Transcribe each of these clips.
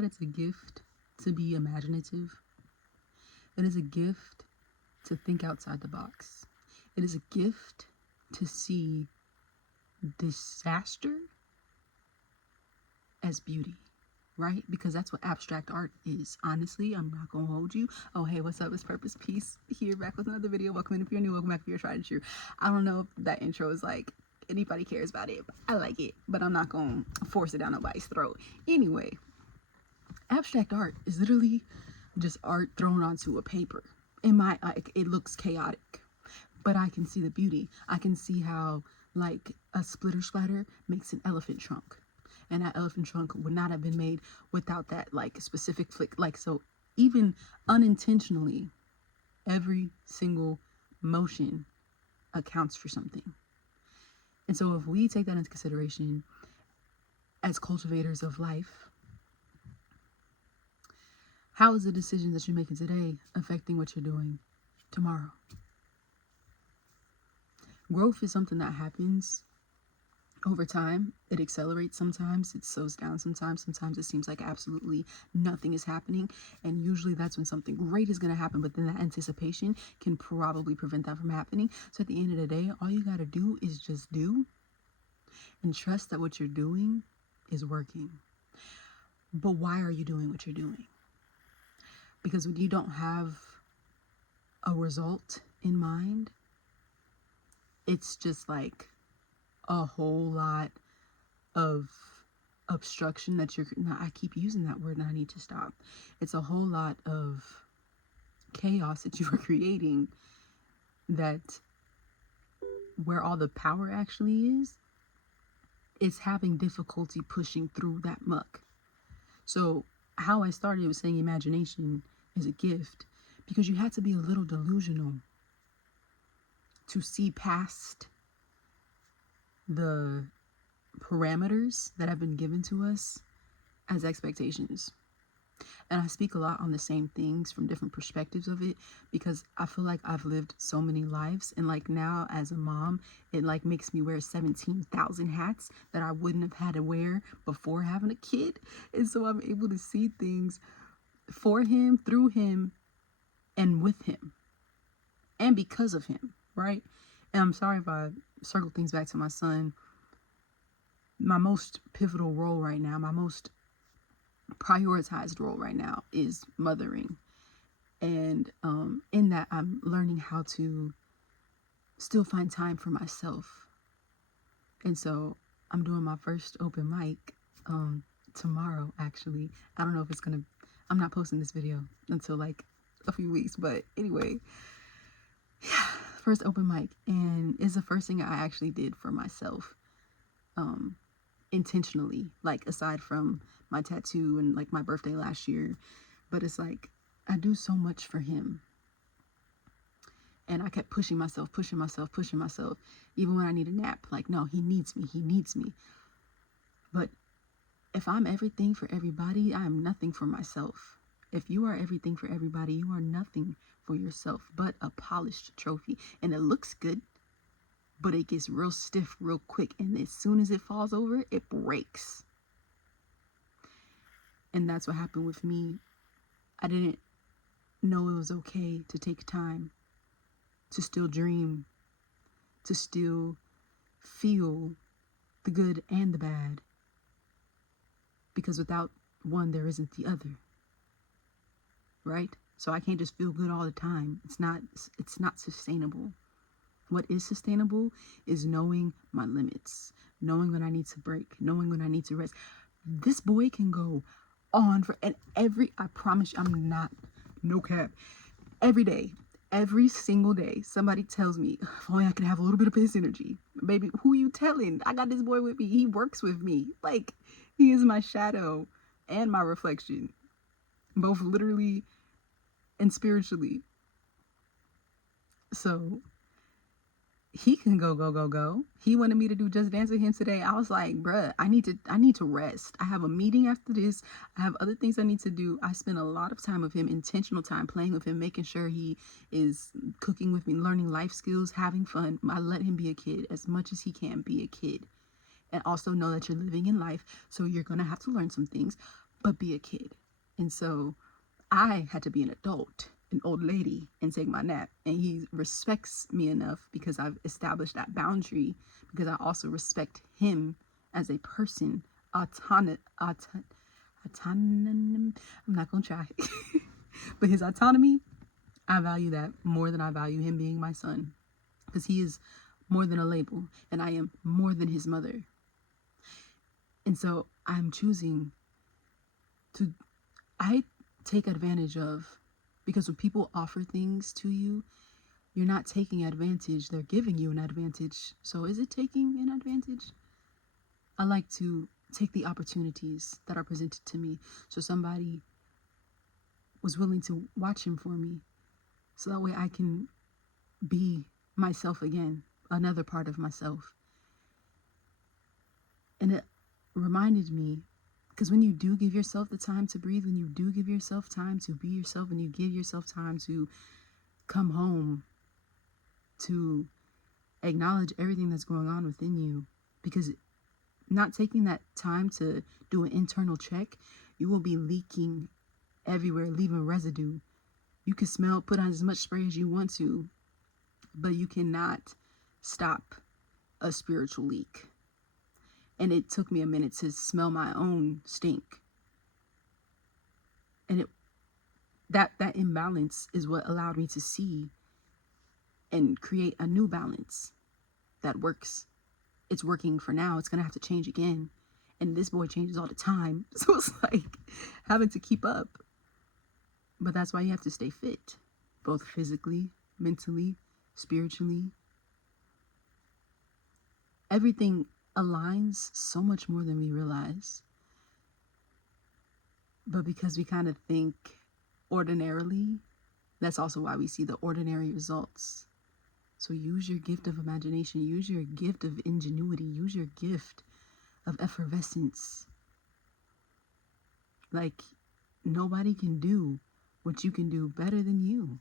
that it's a gift to be imaginative. It is a gift to think outside the box. It is a gift to see disaster as beauty, right? Because that's what abstract art is. Honestly, I'm not gonna hold you. Oh, hey, what's up? It's Purpose Peace here, back with another video. Welcome in if you're new, welcome back if you're tried and true. I don't know if that intro is like anybody cares about it. I like it, but I'm not gonna force it down nobody's throat. Anyway, abstract art is literally just art thrown onto a paper. It looks chaotic, but I can see the beauty. I can see how like a splitter splatter makes an elephant trunk, and that elephant trunk would not have been made without that like specific flick. Like, so even unintentionally, every single motion accounts for something. And so if we take that into consideration as cultivators of life, how is the decision that you're making today affecting what you're doing tomorrow? Growth is something that happens over time. It accelerates sometimes, it slows down sometimes it seems like absolutely nothing is happening, and usually that's when something great is going to happen, but then that anticipation can probably prevent that from happening. So at the end of the day, all you got to do is just do and trust that what you're doing is working. But why are you doing what you're doing? Because when you don't have a result in mind, it's just like a whole lot of obstruction that you're not, I keep using that word and I need to stop. It's a whole lot of chaos that you are creating, that where all the power actually is having difficulty pushing through that muck. So how I started was saying imagination is a gift, because you had to be a little delusional to see past the parameters that have been given to us as expectations. And I speak a lot on the same things from different perspectives of it, because I feel like I've lived so many lives, and like now as a mom, it like makes me wear 17,000 hats that I wouldn't have had to wear before having a kid. And so I'm able to see things for him, through him, and with him, and because of him, right? And I'm sorry if I circle things back to my son. My most pivotal role right now, my most prioritized role right now is mothering. And in that, I'm learning how to still find time for myself. And so I'm doing my first open mic tomorrow, actually. I don't know if it's gonna, I'm not posting this video until like a few weeks, but anyway, yeah, first open mic. And it's the first thing I actually did for myself, intentionally, like aside from my tattoo and like my birthday last year. But it's like I do so much for him, and I kept pushing myself, even when I need a nap. Like, no, he needs me. But if I'm everything for everybody, I am nothing for myself. If you are everything for everybody, you are nothing for yourself but a polished trophy. And it looks good, but it gets real stiff real quick, and as soon as it falls over, it breaks. And that's what happened with me. I didn't know it was okay to take time to still dream, to still feel the good and the bad, because without one there isn't the other, right? So I can't just feel good all the time. It's not sustainable. What is sustainable is knowing my limits, knowing when I need to break, knowing when I need to rest. This boy can go on for, and I promise you, I'm not, no cap, every day, every single day, somebody tells me, if only I can have a little bit of his energy. Baby, who you telling? I got this boy with me. He works with me. Like, he is my shadow and my reflection, both literally and spiritually. So he can go. He wanted me to do Just Dance with him today. I was like, bruh, I need to rest. I have a meeting after this. I have other things I need to do. I spend a lot of time with him, intentional time, playing with him, making sure he is cooking with me, learning life skills, having fun. I let him be a kid as much as he can be a kid. And also know that you're living in life, so you're going to have to learn some things. but be a kid. And so I had to be an adult, an old lady, and take my nap. And he respects me enough because I've established that boundary, because I also respect him as a person. Autonomy. I'm not going to try. But his autonomy, I value that more than I value him being my son. Because he is more than a label, and I am more than his mother. And so I'm choosing to, I take advantage of, because when people offer things to you, you're not taking advantage, they're giving you an advantage. So is it taking an advantage? I like to take the opportunities that are presented to me. So somebody was willing to watch him for me, so that way I can be myself again, another part of myself. And it reminded me, because when you do give yourself the time to breathe, when you do give yourself time to be yourself, when you give yourself time to come home, to acknowledge everything that's going on within you, because not taking that time to do an internal check, you will be leaking everywhere, leaving residue. You can smell, put on as much spray as you want to, but you cannot stop a spiritual leak. And it took me a minute to smell my own stink. And that imbalance is what allowed me to see and create a new balance that works. It's working for now. It's gonna have to change again. And this boy changes all the time. So it's like having to keep up. But that's why you have to stay fit, both physically, mentally, spiritually. Everything aligns so much more than we realize. But because we kind of think ordinarily, that's also why we see the ordinary results. So use your gift of imagination, use your gift of ingenuity, use your gift of effervescence. Like, nobody can do what you can do better than you.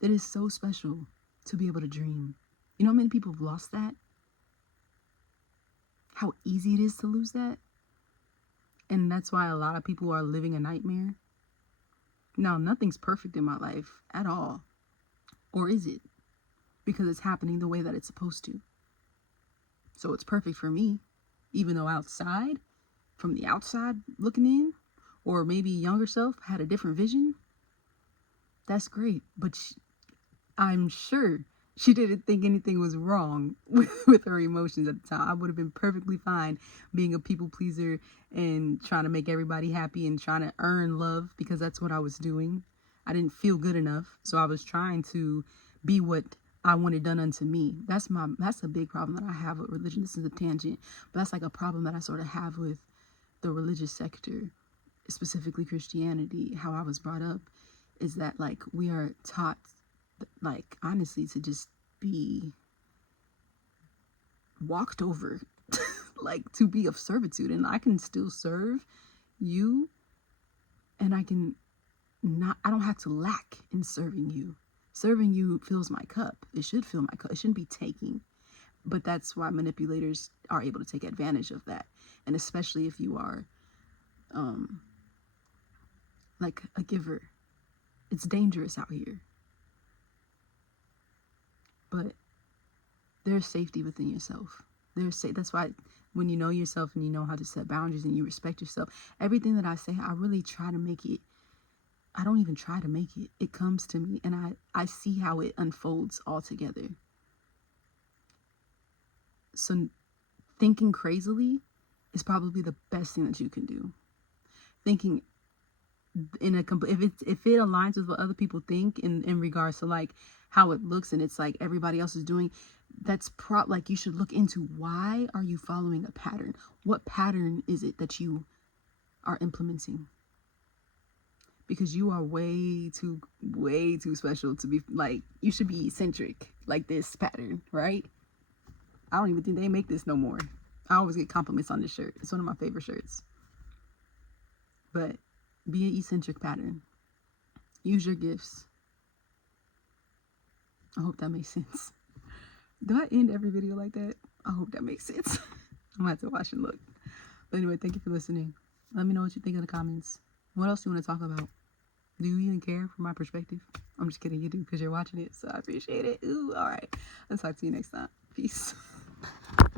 It is so special to be able to dream. You know how many people have lost that? How easy it is to lose that? And that's why a lot of people are living a nightmare. Now, nothing's perfect in my life at all. Or is it? Because it's happening the way that it's supposed to. So it's perfect for me, even though outside, from the outside looking in, or maybe younger self had a different vision. That's great. But I'm sure she didn't think anything was wrong with her emotions at the time. I would have been perfectly fine being a people pleaser and trying to make everybody happy and trying to earn love, because that's what I was doing. I didn't feel good enough, so I was trying to be what I wanted done unto me. That's a big problem that I have with religion. This is a tangent, but that's like a problem that I sort of have with the religious sector, specifically Christianity. How I was brought up is that, like, we are taught, like, honestly, to just be walked over, like, to be of servitude. And I can still serve you, and I don't have to lack in serving you. Serving you fills my cup. It should fill my cup. It shouldn't be taking. But that's why manipulators are able to take advantage of that. And especially if you are like a giver. It's dangerous out here. But there's safety within yourself. That's why when you know yourself and you know how to set boundaries and you respect yourself, everything that I say, I really try to make it. I don't even try to make it. It comes to me, and I see how it unfolds all together. So thinking crazily is probably the best thing that you can do. Thinking in a if it aligns with what other people think in regards to like how it looks, and it's like everybody else is doing, that's like you should look into, why are you following a pattern? What pattern is it that you are implementing? Because you are way too special to be like, you should be eccentric like this pattern, right? I don't even think they make this no more. I always get compliments on this shirt. It's one of my favorite shirts. But be an eccentric pattern. Use your gifts. I hope that makes sense. Do I end every video like that? I hope that makes sense. I'm gonna have to watch and look. But anyway, thank you for listening. Let me know what you think in the comments. What else do you want to talk about? Do you even care from my perspective? I'm just kidding, you do, because you're watching it, so I appreciate it. Ooh, all right. I'll talk to you next time. Peace.